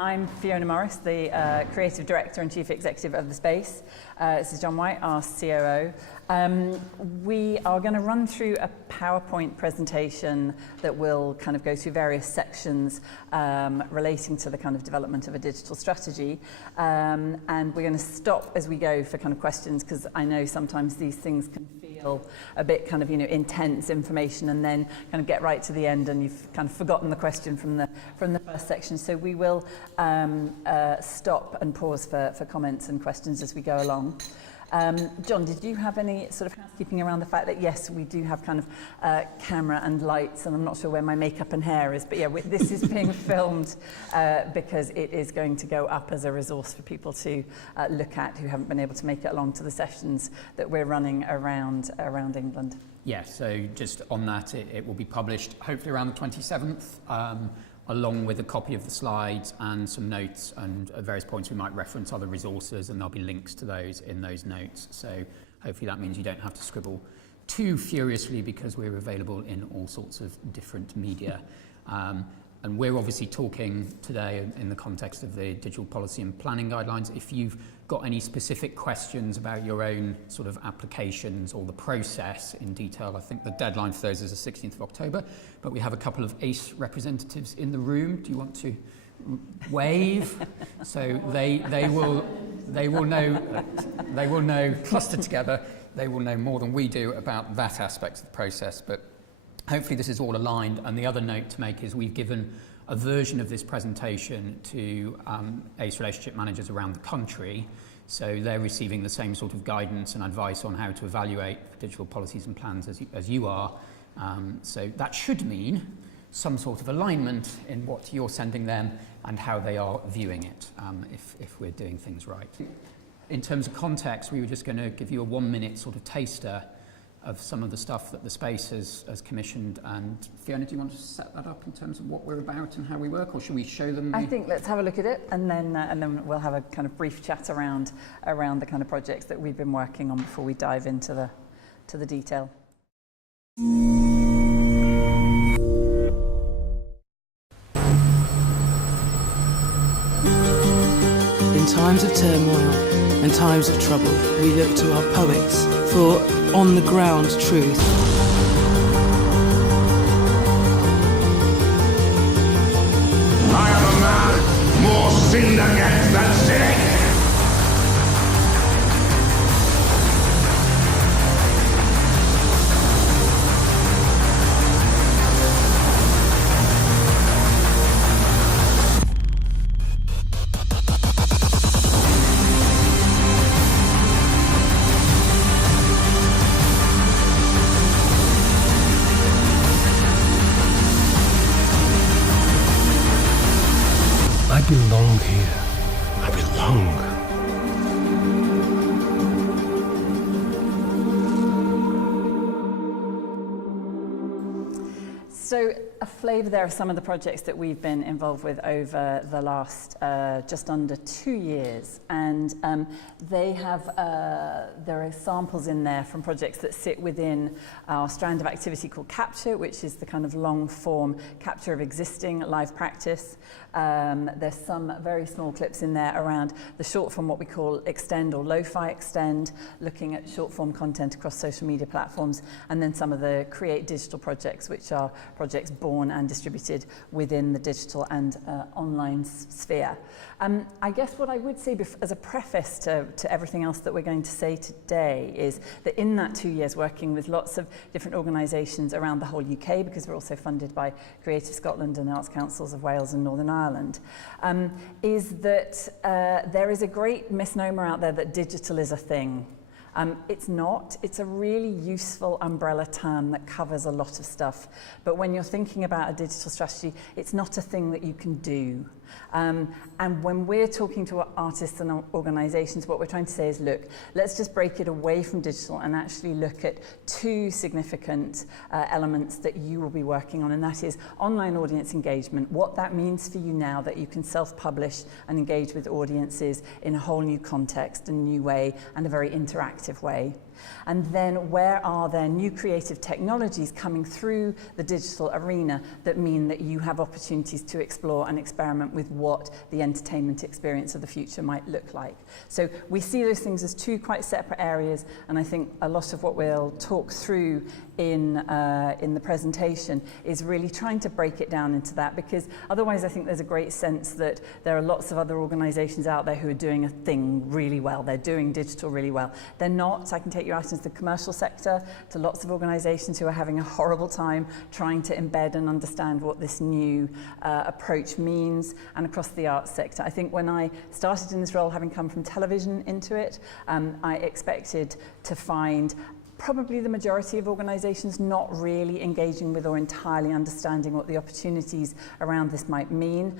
I'm Fiona Morris, the Creative Director and Chief Executive of the space. This is John White, our COO. We are going to run through a PowerPoint presentation that will kind of go through various sections relating to the kind of development of a digital strategy. And we're going to stop as we go for kind of questions, because I know sometimes these things can feel a bit kind of, intense information, and then kind of get right to the end and you've kind of forgotten the question from the first section. So we will stop and pause for comments and questions as we go along. John, did you have any sort of housekeeping around the fact that, yes, we do have kind of camera and lights, and I'm not sure where my makeup and hair is, but yeah, this is being filmed because it is going to go up as a resource for people to look at who haven't been able to make it along to the sessions that we're running around England. Yeah, so just on that, it will be published hopefully around the 27th. Along with a copy of the slides and some notes, and at various points we might reference other resources, and there'll be links to those in those notes. So hopefully that means you don't have to scribble too furiously, because we're available in all sorts of different media. And we're obviously talking today in the context of the digital policy and planning guidelines. If you've got any specific questions about your own sort of applications or the process in detail, I think the deadline for those is the 16th of October, but we have a couple of ACE representatives in the room. Do you want to wave? So they will know clustered together. They will know more than we do about that aspect of the process, but hopefully this is all aligned. And the other note to make is we've given a version of this presentation to ACE relationship managers around the country, so they're receiving the same sort of guidance and advice on how to evaluate digital policies and plans as you are. So that should mean some sort of alignment in what you're sending them and how they are viewing it, if we're doing things right. In terms of context, we were just going to give you a 1-minute sort of taster of some of the stuff that the space has commissioned. And Fiona, do you want to set that up in terms of what we're about and how we work, or should we show them? I think let's have a look at it, and then we'll have a kind of brief chat around the kind of projects that we've been working on before we dive into the detail. In times of turmoil and times of trouble, we look to our poets for on-the-ground truth. I am a man more sinned against than sinning. I belong here. I belong. So a flavour there of some of the projects that we've been involved with over the last just under 2 years, and they have there are samples in there from projects that sit within our strand of activity called Capture, which is the kind of long form capture of existing live practice. There's some very small clips in there around the short form, what we call Extend or Lo-Fi Extend, looking at short form content across social media platforms, and then some of the Create Digital projects, which are projects born and distributed within the digital and online sphere. I guess what I would say as a preface to everything else that we're going to say today is that in that 2 years working with lots of different organisations around the whole UK, because we're also funded by Creative Scotland and Arts Councils of Wales and Northern Ireland, is that there is a great misnomer out there that digital is a thing. It's not. It's a really useful umbrella term that covers a lot of stuff. But when you're thinking about a digital strategy, it's not a thing that you can do. And when we're talking to artists and organisations, what we're trying to say is, look, let's just break it away from digital and actually look at two significant elements that you will be working on, and that is online audience engagement, what that means for you now that you can self-publish and engage with audiences in a whole new context, a new way, and a very interactive way. And then where are there new creative technologies coming through the digital arena that mean that you have opportunities to explore and experiment with what the entertainment experience of the future might look like. So we see those things as two quite separate areas, and I think a lot of what we'll talk through in the presentation is really trying to break it down into that, because otherwise I think there's a great sense that there are lots of other organisations out there who are doing a thing really well. They're doing digital really well. They're not. I can take you out into the commercial sector to lots of organisations who are having a horrible time trying to embed and understand what this new approach means, and across the arts sector. I think when I started in this role, having come from television into it, I expected to find probably the majority of organisations not really engaging with or entirely understanding what the opportunities around this might mean.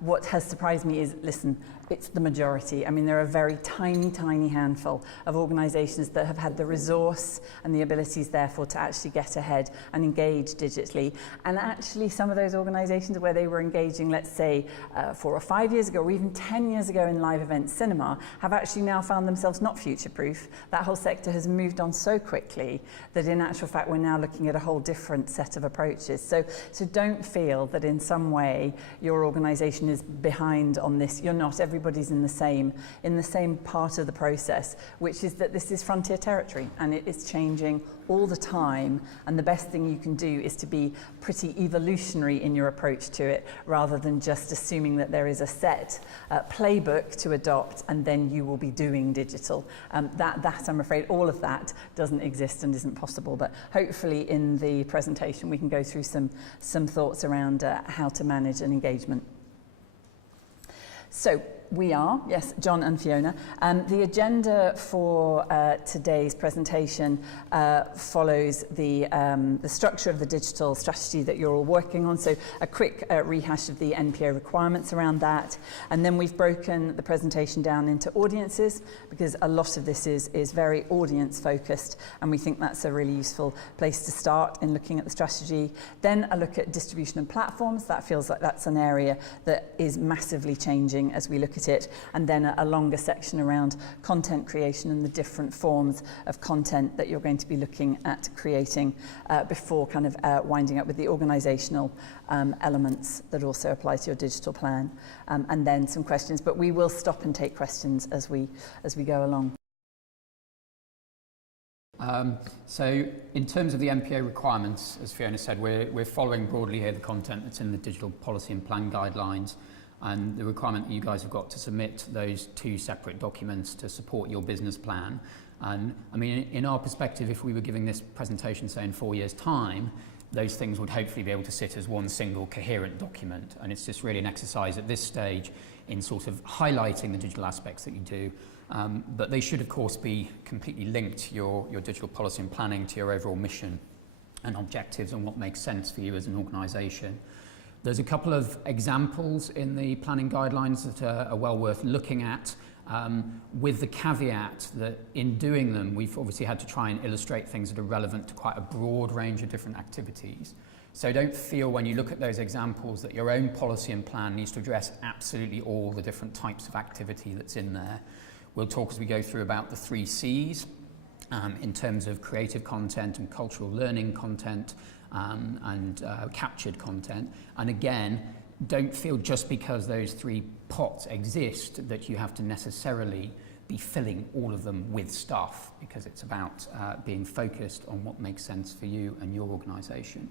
What has surprised me is, listen, it's the majority. I mean, there are a very tiny handful of organisations that have had the resource and the abilities, therefore, to actually get ahead and engage digitally. And actually, some of those organisations where they were engaging, let's say, 4 or 5 years ago, or even 10 years ago in live event cinema, have actually now found themselves not future-proof. That whole sector has moved on so quickly that in actual fact we're now looking at a whole different set of approaches. So don't feel that in some way your organisation is behind on this. You're not. Everybody's in the same part of the process, which is that this is frontier territory and it is changing all the time, and the best thing you can do is to be pretty evolutionary in your approach to it, rather than just assuming that there is a set playbook to adopt and then you will be doing digital. That I'm afraid all of that doesn't exist and isn't possible, but hopefully in the presentation we can go through some thoughts around how to manage an engagement. So we are, yes, John and Fiona. The agenda for today's presentation follows the structure of the digital strategy that you're all working on. So a quick rehash of the NPO requirements around that. And then we've broken the presentation down into audiences, because a lot of this is very audience focused, and we think that's a really useful place to start in looking at the strategy. Then a look at distribution and platforms. That feels like that's an area that is massively changing as we look at it, and then a longer section around content creation and the different forms of content that you're going to be looking at creating before kind of winding up with the organisational elements that also apply to your digital plan, and then some questions, but we will stop and take questions as we go along. So in terms of the NPO requirements, as Fiona said, we're following broadly here the content that's in the digital policy and plan guidelines, and the requirement that you guys have got to submit those 2 separate documents to support your business plan. And I mean, in our perspective, if we were giving this presentation, say, in 4 years' time, those things would hopefully be able to sit as one single coherent document. And it's just really an exercise at this stage in sort of highlighting the digital aspects that you do. But they should, of course, be completely linked, your digital policy and planning, to your overall mission and objectives and what makes sense for you as an organisation. There's a couple of examples in the planning guidelines that are well worth looking at, with the caveat that in doing them, we've obviously had to try and illustrate things that are relevant to quite a broad range of different activities. So don't feel when you look at those examples that your own policy and plan needs to address absolutely all the different types of activity that's in there. We'll talk as we go through about the 3 C's in terms of creative content and cultural learning content, and captured content. And again, don't feel just because those 3 pots exist that you have to necessarily be filling all of them with stuff, because it's about being focused on what makes sense for you and your organisation.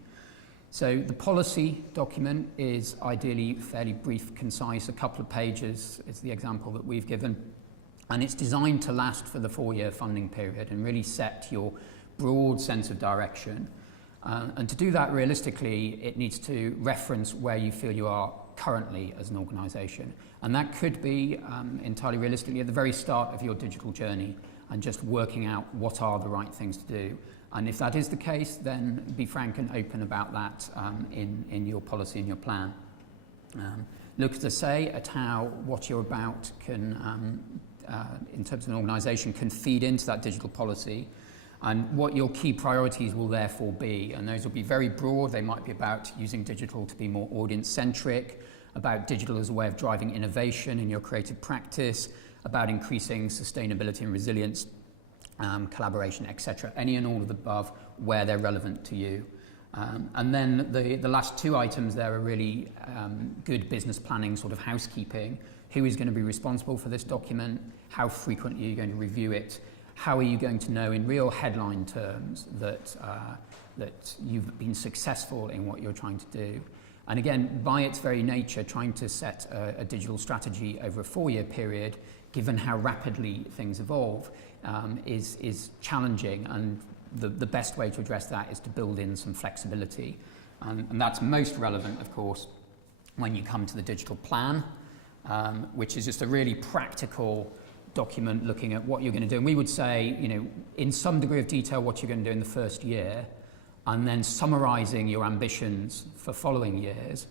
So the policy document is ideally fairly brief, concise, a couple of pages is the example that we've given, and it's designed to last for the 4-year funding period and really set your broad sense of direction. And to do that realistically, it needs to reference where you feel you are currently as an organisation. And that could be entirely realistically at the very start of your digital journey and just working out what are the right things to do. And if that is the case, then be frank and open about that in your policy and your plan. Look, as I say, at how what you're about can, in terms of an organisation, can feed into that digital policy, and what your key priorities will therefore be. And those will be very broad. They might be about using digital to be more audience-centric, about digital as a way of driving innovation in your creative practice, about increasing sustainability and resilience, collaboration, etc. Any and all of the above where they're relevant to you. And then the last two items there are really good business planning, sort of housekeeping. Who is going to be responsible for this document? How frequently are you going to review it? How are you going to know in real headline terms that you've been successful in what you're trying to do? And again, by its very nature, trying to set a digital strategy over a 4-year period, given how rapidly things evolve, is challenging, and the best way to address that is to build in some flexibility. And that's most relevant, of course, when you come to the digital plan, which is just a really practical document looking at what you're going to do. And we would say, you know, in some degree of detail, what you're going to do in the first year, and then summarising your ambitions for following years,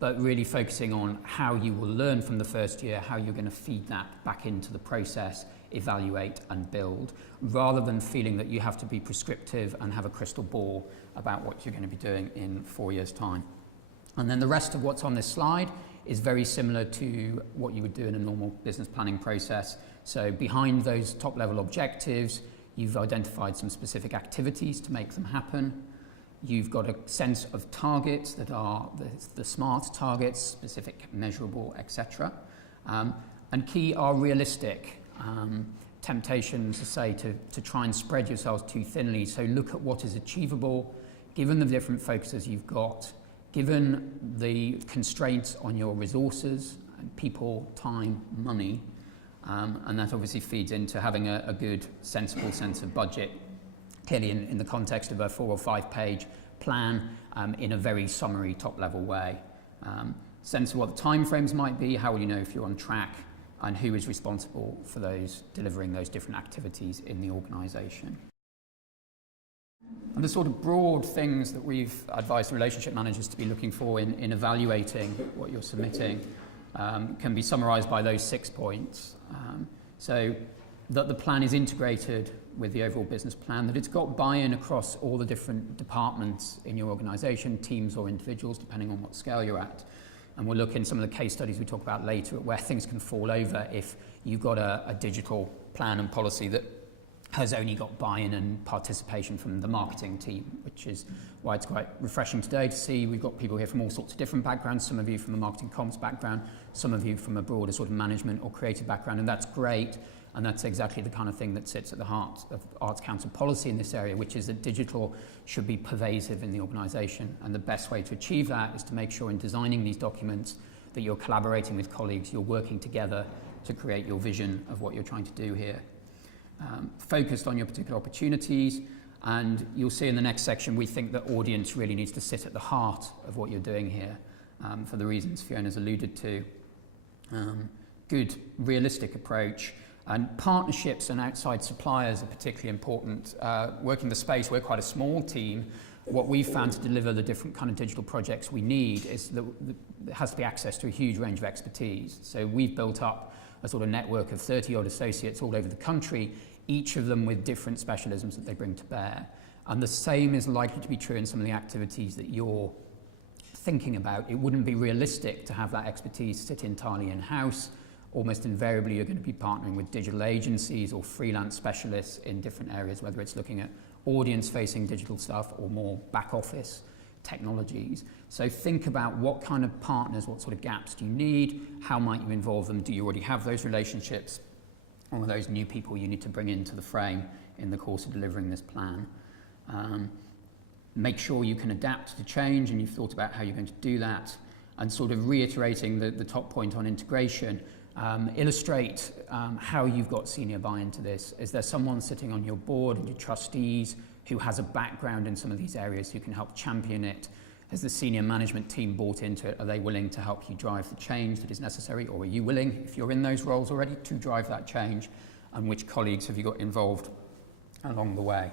but really focusing on how you will learn from the first year, how you're going to feed that back into the process, evaluate and build, rather than feeling that you have to be prescriptive and have a crystal ball about what you're going to be doing in 4 years' time. And then the rest of what's on this slide is very similar to what you would do in a normal business planning process. So behind those top level objectives, you've identified some specific activities to make them happen. You've got a sense of targets that are the SMART targets, specific, measurable, etc. And key are realistic. Temptations to say to try and spread yourselves too thinly. So look at what is achievable, given the different focuses you've got, given the constraints on your resources, people, time, money, and that obviously feeds into having a good, sensible sense of budget, clearly in the context of a 4 or 5 page plan, in a very summary, top-level way. Sense of what the timeframes might be, how will you know if you're on track, and who is responsible for delivering those different activities in the organisation. And the sort of broad things that we've advised the relationship managers to be looking for in evaluating what you're submitting can be summarised by those 6 points. So that the plan is integrated with the overall business plan, that it's got buy-in across all the different departments in your organisation, teams or individuals, depending on what scale you're at. And we'll look in some of the case studies we talk about later at where things can fall over if you've got a digital plan and policy that has only got buy-in and participation from the marketing team, which is why it's quite refreshing today to see we've got people here from all sorts of different backgrounds, some of you from the marketing comms background, some of you from a broader sort of management or creative background, and that's great. And that's exactly the kind of thing that sits at the heart of Arts Council policy in this area, which is that digital should be pervasive in the organisation. And the best way to achieve that is to make sure in designing these documents that you're collaborating with colleagues, you're working together to create your vision of what you're trying to do here. Focused on your particular opportunities, and you'll see in the next section we think that audience really needs to sit at the heart of what you're doing here, for the reasons Fiona's alluded to. Good, realistic approach. And partnerships and outside suppliers are particularly important. Working the space, we're quite a small team. What we've found to deliver the different kind of digital projects we need is that there has to be access to a huge range of expertise. So we've built up a sort of network of 30-odd associates all over the country, each of them with different specialisms that they bring to bear. And the same is likely to be true in some of the activities that you're thinking about. It wouldn't be realistic to have that expertise sit entirely in-house. Almost invariably, you're going to be partnering with digital agencies or freelance specialists in different areas, whether it's looking at audience-facing digital stuff or more back-office technologies. So think about what kind of partners, what sort of gaps do you need, how might you involve them, do you already have those relationships, or are those new people you need to bring into the frame in the course of delivering this plan. Make sure you can adapt to change and you've thought about how you're going to do that, and sort of reiterating the top point on integration. Illustrate how you've got senior buy-in to this. Is there someone sitting on your board and your trustees who has a background in some of these areas who can help champion it? Has the senior management team bought into it? Are they willing to help you drive the change that is necessary? Or are you willing, if you're in those roles already, to drive that change? And which colleagues have you got involved along the way?